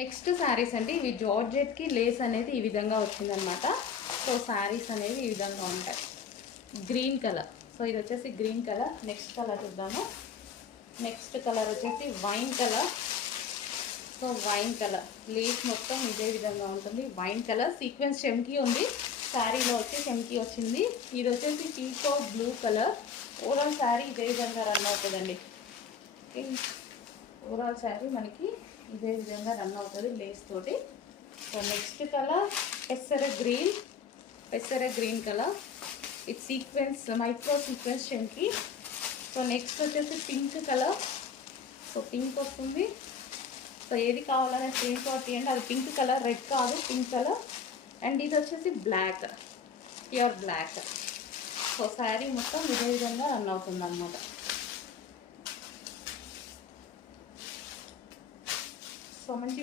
Next saris అంటే ఇవి జార్జెట్కి Lay's అనేది ఈ విధంగా వచ్చిందనమాట. సో శారీస్ అనేవి ఈ విధంగా ఉంటాయి. Green colour. సో ఇది వచ్చేసి గ్రీన్ కలర్. నెక్స్ట్ కలర్ చూద్దాము. నెక్స్ట్ కలర్ వచ్చేసి wine colour. So wine colour Lay's మొత్తం ఇదే విధంగా ఉంటుంది. వైన్ కలర్ సీక్వెన్స్ చెమ్కీ ఉంది. శారీలో వచ్చి చెమ్కీ వచ్చింది. ఇది వచ్చేసి పీకో బ్లూ కలర్. ఓవరాల్ శారీ ఇదే విధంగా రన్ అవుతుందండి. ఓవరాల్ శారీ మనకి ఇదే విధంగా రన్ అవుతుంది లేస్ తోటి. సో నెక్స్ట్ కలర్ పెసర గ్రీన్ కలర్. ఇది సీక్వెన్స్ మైక్రో సీక్వెన్స్ చెంకి. సో నెక్స్ట్ వచ్చేసి పింక్ కలర్. సో పింక్ వస్తుంది. సో ఏది కావాలనే స్క్రీన్ షాట్ తీయండి. అది పింక్ కలర్, రెడ్ కాదు, పింక్ కలర్. అండ్ ఇది వచ్చేసి black, pure black. So sari మొత్తం ఇదే విధంగా రన్ అవుతుంది అన్నమాట. సో మంచి